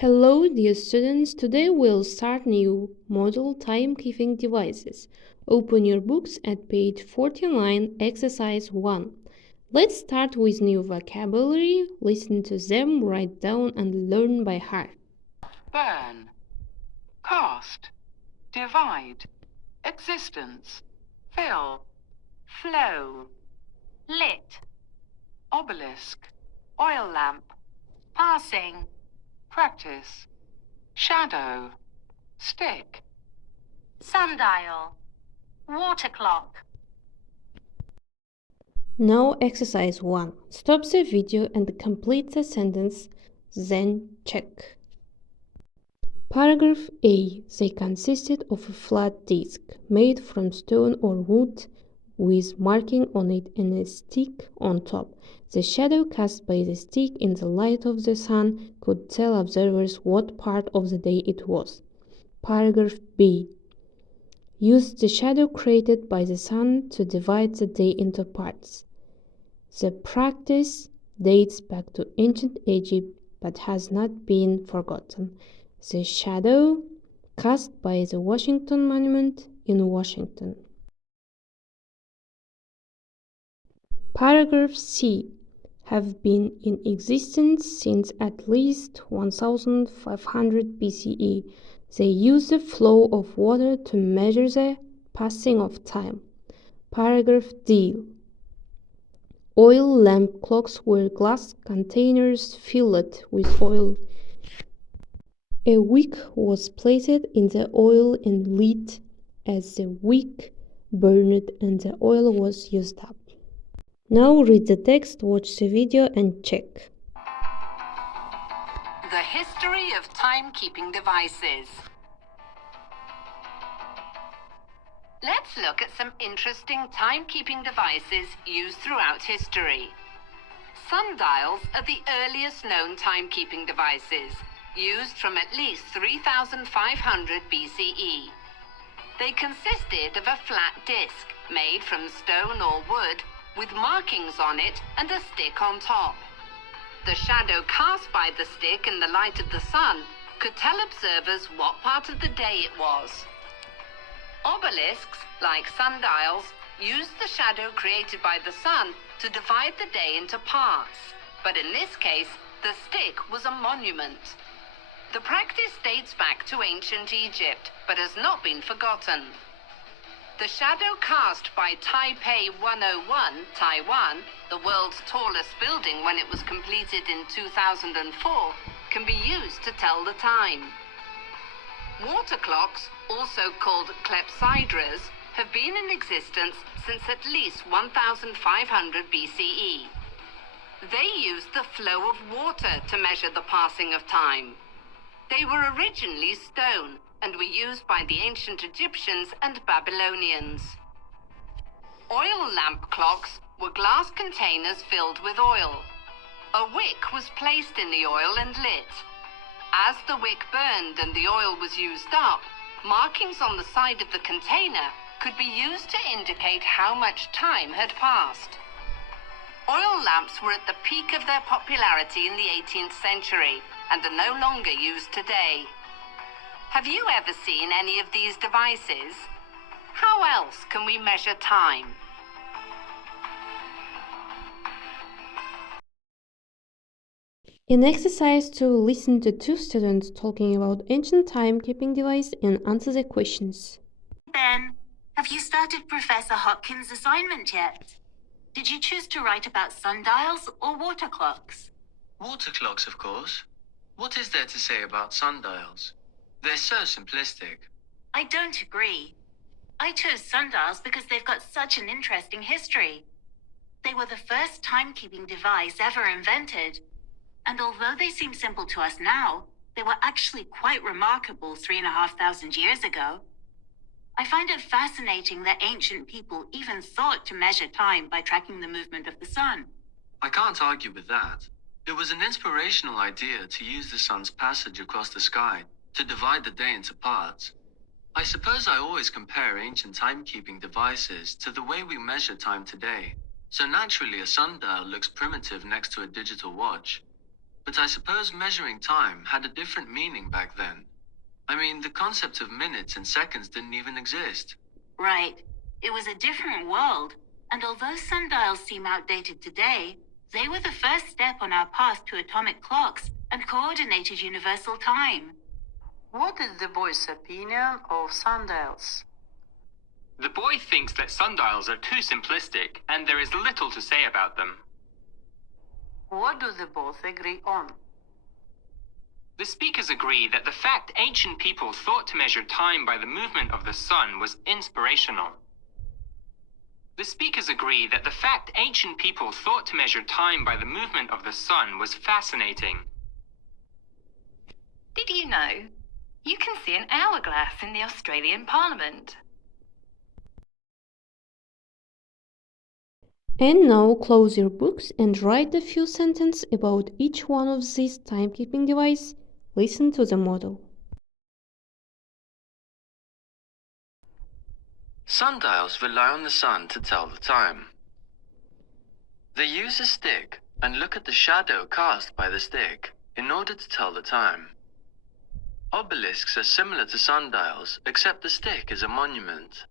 Hello, dear students. Today we'll start new module timekeeping devices. Open your books at page 49, exercise 1. Let's start with new vocabulary. Listen to them, write down, and learn by heart. Burn, cast, divide, existence, fill, flow, lit, obelisk, oil lamp, passing, practice, shadow, stick, sundial, water clock. Now exercise 1. Stop the video and complete the sentence, then check. Paragraph A. They consisted of a flat disk made from stone or wood with marking on it and a stick on top. The shadow cast by the stick in the light of the sun could tell observers what part of the day it was. Paragraph B. Used the shadow created by the sun to divide the day into parts. The practice dates back to ancient Egypt but has not been forgotten. The shadow cast by the Washington Monument in Washington. Paragraph C. Have been in existence since at least 1500 BCE. They use the flow of water to measure the passing of time. Paragraph D. Oil lamp clocks were glass containers filled with oil. A wick was placed in the oil and lit as the wick burned and the oil was used up. Now read the text, watch the video and check. The history of timekeeping devices. Let's look at some interesting timekeeping devices used throughout history. Sundials are the earliest known timekeeping devices, used from at least 3500 BCE. They consisted of a flat disc made from stone or wood with markings on it and a stick on top. The shadow cast by the stick in the light of the sun could tell observers what part of the day it was. Obelisks, like sundials, used the shadow created by the sun to divide the day into parts. But in this case, the stick was a monument. The practice dates back to ancient Egypt, but has not been forgotten. The shadow cast by Taipei 101, Taiwan, the world's tallest building when it was completed in 2004, can be used to tell the time. Water clocks, also called clepsydras, have been in existence since at least 1500 BCE. They used the flow of water to measure the passing of time. They were originally stone and were used by the ancient Egyptians and Babylonians. Oil lamp clocks were glass containers filled with oil. A wick was placed in the oil and lit. As the wick burned and the oil was used up, markings on the side of the container could be used to indicate how much time had passed. Oil lamps were at the peak of their popularity in the 18th century and are no longer used today. Have you ever seen any of these devices? How else can we measure time? In exercise 2, listen to two students talking about ancient timekeeping device and answer the questions. Ben, have you started Professor Hopkins' assignment yet? Did you choose to write about sundials or water clocks? Water clocks, of course. What is there to say about sundials? They're so simplistic. I don't agree. I chose sundials because they've got such an interesting history. They were the first timekeeping device ever invented. And although they seem simple to us now, they were actually quite remarkable 3,500 years ago. I find it fascinating that ancient people even thought to measure time by tracking the movement of the sun. I can't argue with that. It was an inspirational idea to use the sun's passage across the sky to divide the day into parts. I suppose I always compare ancient timekeeping devices to the way we measure time today. So naturally, a sundial looks primitive next to a digital watch. But I suppose measuring time had a different meaning back then. I mean, the concept of minutes and seconds didn't even exist. Right. It was a different world, and although sundials seem outdated today, they were the first step on our path to atomic clocks and coordinated universal time. What is the boy's opinion of sundials? The boy thinks that sundials are too simplistic and there is little to say about them. What do they both agree on? The speakers agree that the fact ancient people thought to measure time by the movement of the sun was inspirational. The speakers agree that the fact ancient people thought to measure time by the movement of the sun was fascinating. Did you know? You can see an hourglass in the Australian Parliament. And now close your books and write a few sentences about each one of these timekeeping devices. Listen to the model. Sundials rely on the sun to tell the time. They use a stick and look at the shadow cast by the stick in order to tell the time. Obelisks are similar to sundials, except the stick is a monument.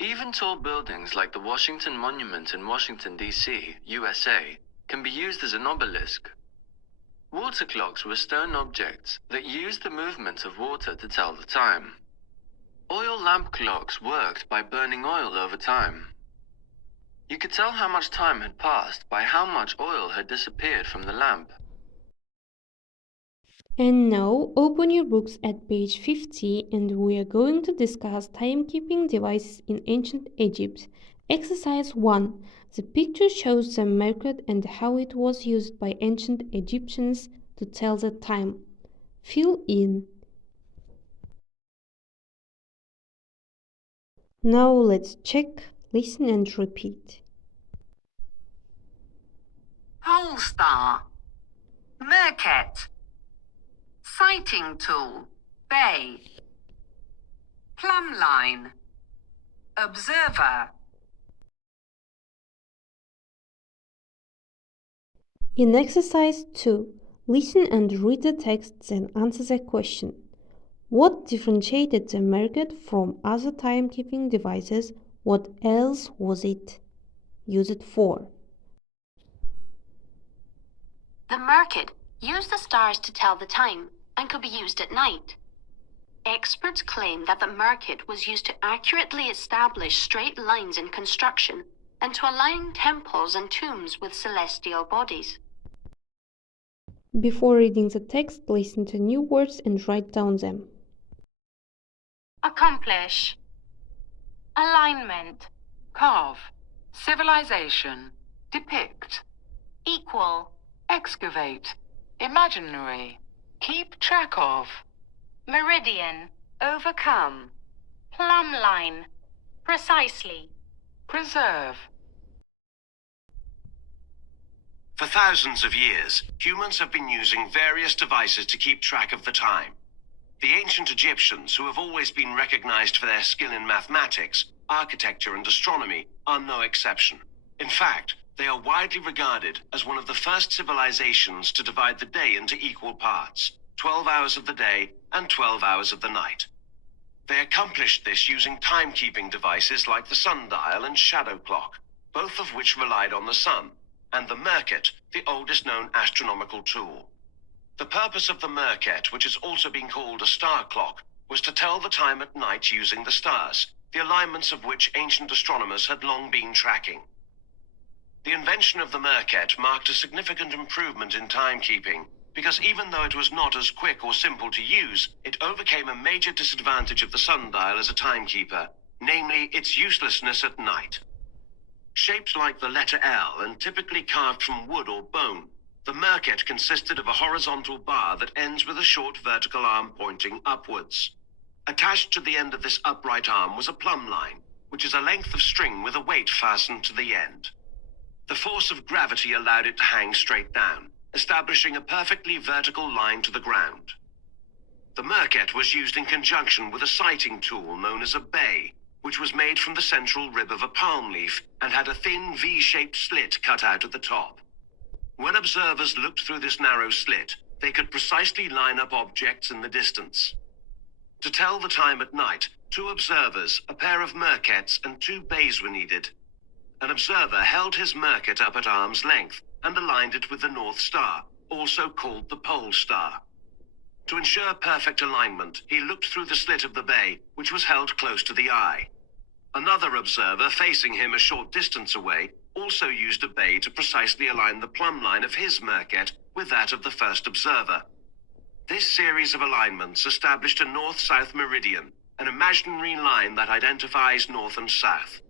Even tall buildings like the Washington Monument in Washington, D.C., USA, can be used as an obelisk. Water clocks were stone objects that used the movement of water to tell the time. Oil lamp clocks worked by burning oil over time. You could tell how much time had passed by how much oil had disappeared from the lamp. And now open your books at page 50 and we are going to discuss timekeeping devices in ancient Egypt. Exercise 1. The picture shows the mercury and how it was used by ancient Egyptians to tell the time. Fill in. Now let's check, listen and repeat. Pole star. Merket. Sighting tool. Bay. Plumb line. Observer. In exercise 2, listen and read the text, then answer the question. What differentiated the mercury from other timekeeping devices? What else was it used for? The merkit used the stars to tell the time and could be used at night. Experts claim that the merkit was used to accurately establish straight lines in construction and to align temples and tombs with celestial bodies. Before reading the text, listen to new words and write down them. Accomplish. Alignment. Carve. Civilization. Depict. Equal. Excavate. Imaginary. Keep track of. Meridian. Overcome. Plumb line. Precisely. Preserve. For thousands of years, humans have been using various devices to keep track of the time. The ancient Egyptians, who have always been recognized for their skill in mathematics, architecture, and astronomy, are no exception. In fact, they are widely regarded as one of the first civilizations to divide the day into equal parts, 12 hours of the day and 12 hours of the night. They accomplished this using timekeeping devices like the sundial and shadow clock, both of which relied on the sun, and the merkit, the oldest known astronomical tool. The purpose of the merkit, which has also been called a star clock, was to tell the time at night using the stars, the alignments of which ancient astronomers had long been tracking. The invention of the merkit marked a significant improvement in timekeeping, because even though it was not as quick or simple to use, it overcame a major disadvantage of the sundial as a timekeeper, namely its uselessness at night. Shaped like the letter L and typically carved from wood or bone, the merkit consisted of a horizontal bar that ends with a short vertical arm pointing upwards. Attached to the end of this upright arm was a plumb line, which is a length of string with a weight fastened to the end. The force of gravity allowed it to hang straight down, establishing a perfectly vertical line to the ground. The merkit was used in conjunction with a sighting tool known as a bay, which was made from the central rib of a palm leaf and had a thin V-shaped slit cut out at the top. When observers looked through this narrow slit, they could precisely line up objects in the distance. To tell the time at night, 2 observers, a pair of merkets, and 2 bays were needed. An observer held his merket up at arm's length and aligned it with the North Star, also called the Pole Star. To ensure perfect alignment, he looked through the slit of the bay, which was held close to the eye. Another observer, facing him a short distance away, also used a bay to precisely align the plumb line of his merket with that of the first observer. This series of alignments established a north-south meridian, an imaginary line that identifies north and south.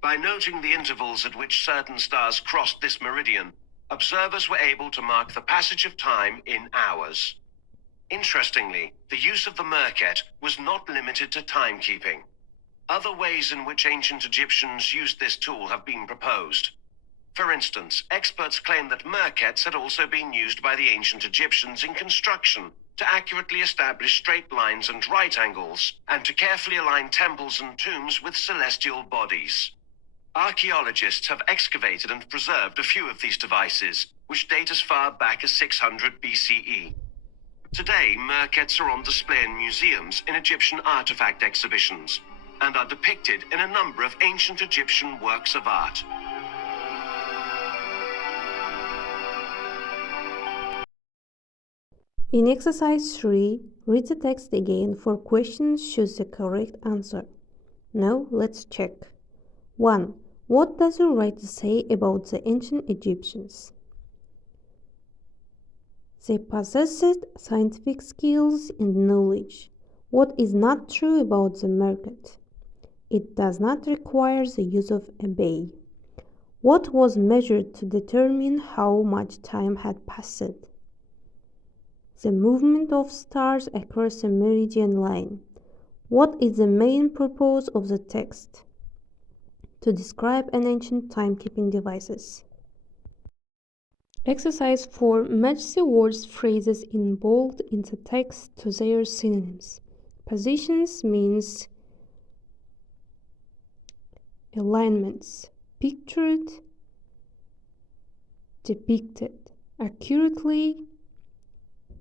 By noting the intervals at which certain stars crossed this meridian, observers were able to mark the passage of time in hours. Interestingly, the use of the merket was not limited to timekeeping. Other ways in which ancient Egyptians used this tool have been proposed. For instance, experts claim that merkets had also been used by the ancient Egyptians in construction to accurately establish straight lines and right angles, and to carefully align temples and tombs with celestial bodies. Archaeologists have excavated and preserved a few of these devices, which date as far back as 600 BCE. Today, merkets are on display in museums in Egyptian artifact exhibitions, and are depicted in a number of ancient Egyptian works of art. In exercise 3, read the text again. For questions, choose the correct answer. Now let's check. 1. What does the writer say about the ancient Egyptians? They possessed scientific skills and knowledge. What is not true about the merket? It does not require the use of a bay. What was measured to determine how much time had passed? The movement of stars across a meridian line. What is the main purpose of the text? To describe an ancient timekeeping devices. Exercise 4. Match the words phrases in bold in the text to their synonyms. Positions means alignments. Pictured, depicted. Accurately,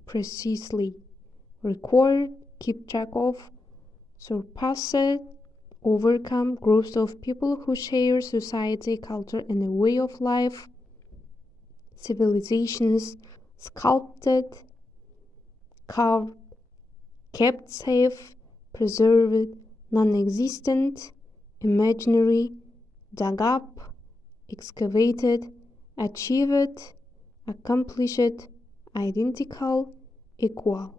precisely. Record, keep track of. Surpassed, overcome. Groups of people who share society, culture, and a way of life. Civilizations. Sculpted, carved, kept safe, preserved, non-existent, imaginary, dug up, excavated, achieved, accomplished, identical, equal.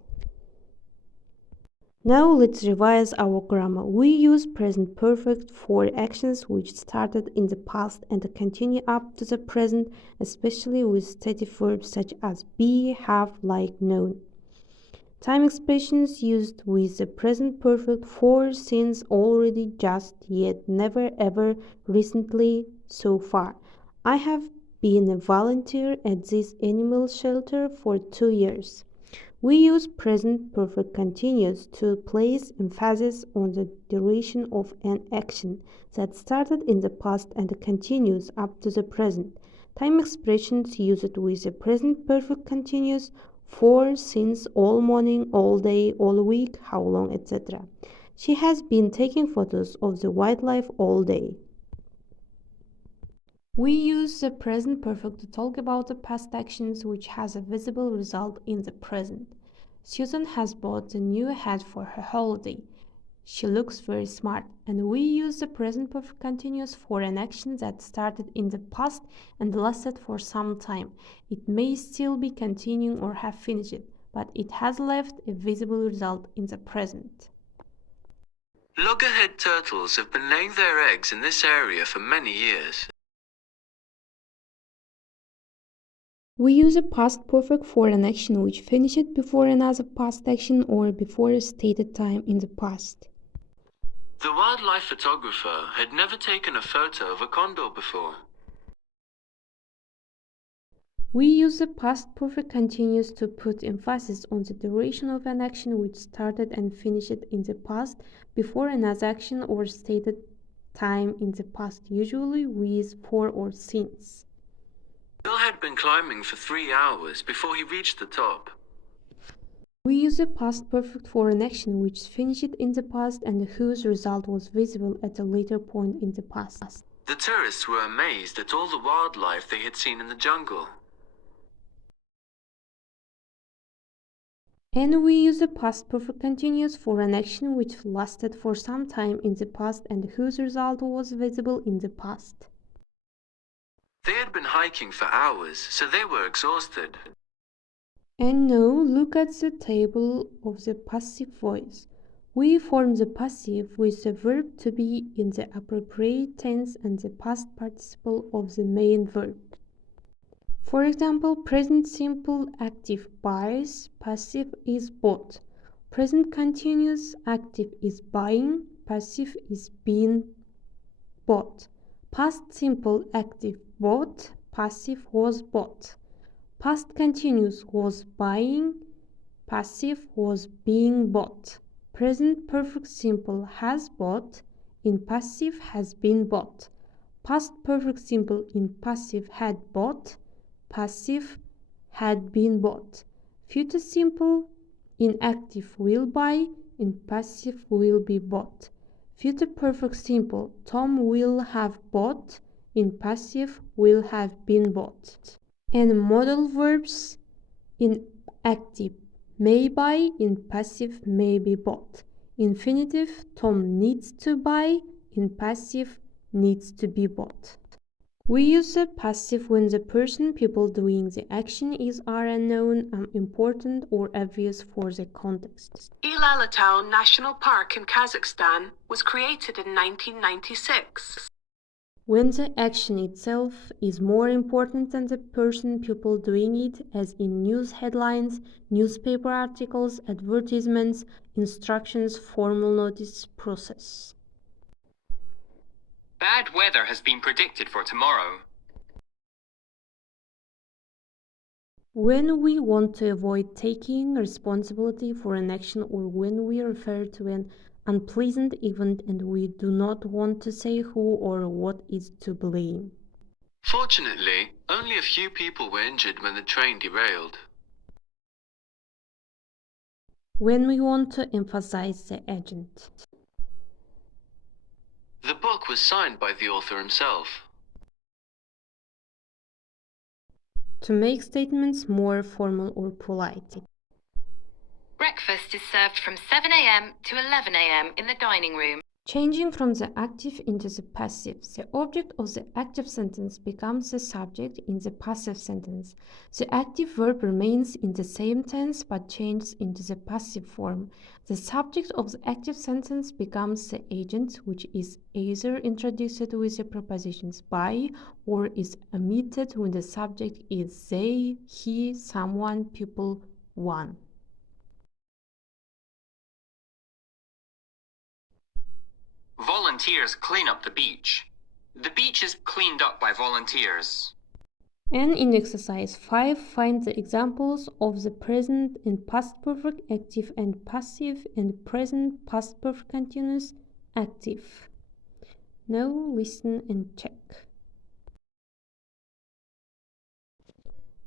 Now let's revise our grammar. We use present perfect for actions which started in the past and continue up to the present, especially with stative verbs such as be, have, like, known. Time expressions used with the present perfect for, since, already, just, yet, never, ever, recently, so far. I have been a volunteer at this animal shelter for 2 years. We use present perfect continuous to place emphasis on the duration of an action that started in the past and continues up to the present. Time expressions used with the present perfect continuous for, since, all morning, all day, all week, how long, etc. She has been taking photos of the wildlife all day. We use the present perfect to talk about the past actions which has a visible result in the present. Susan has bought a new hat for her holiday. She looks very smart. And we use the present perfect continuous for an action that started in the past and lasted for some time. It may still be continuing or have finished, but it has left a visible result in the present. Loggerhead turtles have been laying their eggs in this area for many years. We use a past perfect for an action which finished before another past action or before a stated time in the past. The wildlife photographer had never taken a photo of a condor before. We use the past perfect continuous to put emphasis on the duration of an action which started and finished in the past before another action or stated time in the past, usually with for or since. Bill had been climbing for 3 hours before he reached the top. We use a past perfect for an action which finished in the past and whose result was visible at a later point in the past. The tourists were amazed at all the wildlife they had seen in the jungle. And we use a past perfect continuous for an action which lasted for some time in the past and whose result was visible in the past. They had been hiking for hours, so they were exhausted. And now look at the table of the passive voice. We form the passive with the verb to be in the appropriate tense and the past participle of the main verb. For example, present simple active buys, passive is bought. Present continuous active is buying, passive is being bought. Past simple active bought, passive was bought. Past continuous was buying, passive was being bought. Present perfect simple has bought, in passive has been bought. Past perfect simple in passive had bought, passive had been bought. Future simple in active will buy, in passive will be bought. Future perfect simple Tom will have bought, in passive will have been bought. And modal verbs in active may buy, in passive may be bought. Infinitive Tom needs to buy, in passive needs to be bought. We use the passive when the person, people doing the action is are unknown, unimportant, or obvious for the context. Ilalatau National Park in Kazakhstan was created in 1996. When the action itself is more important than the person, people doing it, as in news headlines, newspaper articles, advertisements, instructions, formal notice process. Bad weather has been predicted for tomorrow. When we want to avoid taking responsibility for an action or when we refer to an unpleasant event and we do not want to say who or what is to blame. Fortunately, only a few people were injured when the train derailed. When we want to emphasize the agent. The book was signed by the author himself. To make statements more formal or polite. Breakfast is served from 7 a.m. to 11 a.m. in the dining room. Changing from the active into the passive, the object of the active sentence becomes the subject in the passive sentence. The active verb remains in the same tense but changes into the passive form. The subject of the active sentence becomes the agent, which is either introduced with the prepositions by or is omitted when the subject is they, he, someone, people, one. Volunteers clean up the beach. The beach is cleaned up by volunteers. And in exercise 5, find the examples of the present and past perfect active and passive and present past perfect continuous active. Now listen and check.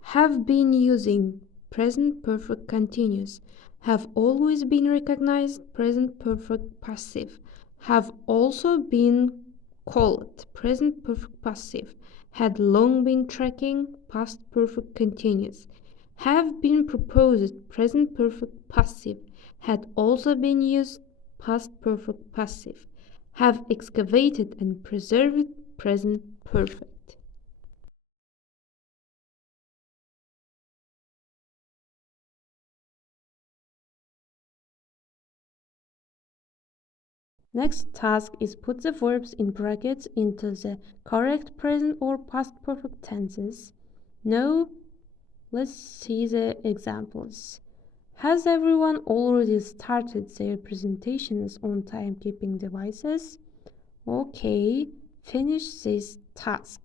Have been using present perfect continuous. Have always been recognized present perfect passive. Have also been called present perfect passive. Had long been tracking past perfect continuous. Have been proposed present perfect passive. Had also been used past perfect passive. Have excavated and preserved present perfect. Next task is put the verbs in brackets into the correct present or past perfect tenses. Now, let's see the examples. Has everyone already started their presentations on timekeeping devices? Okay, finish this task.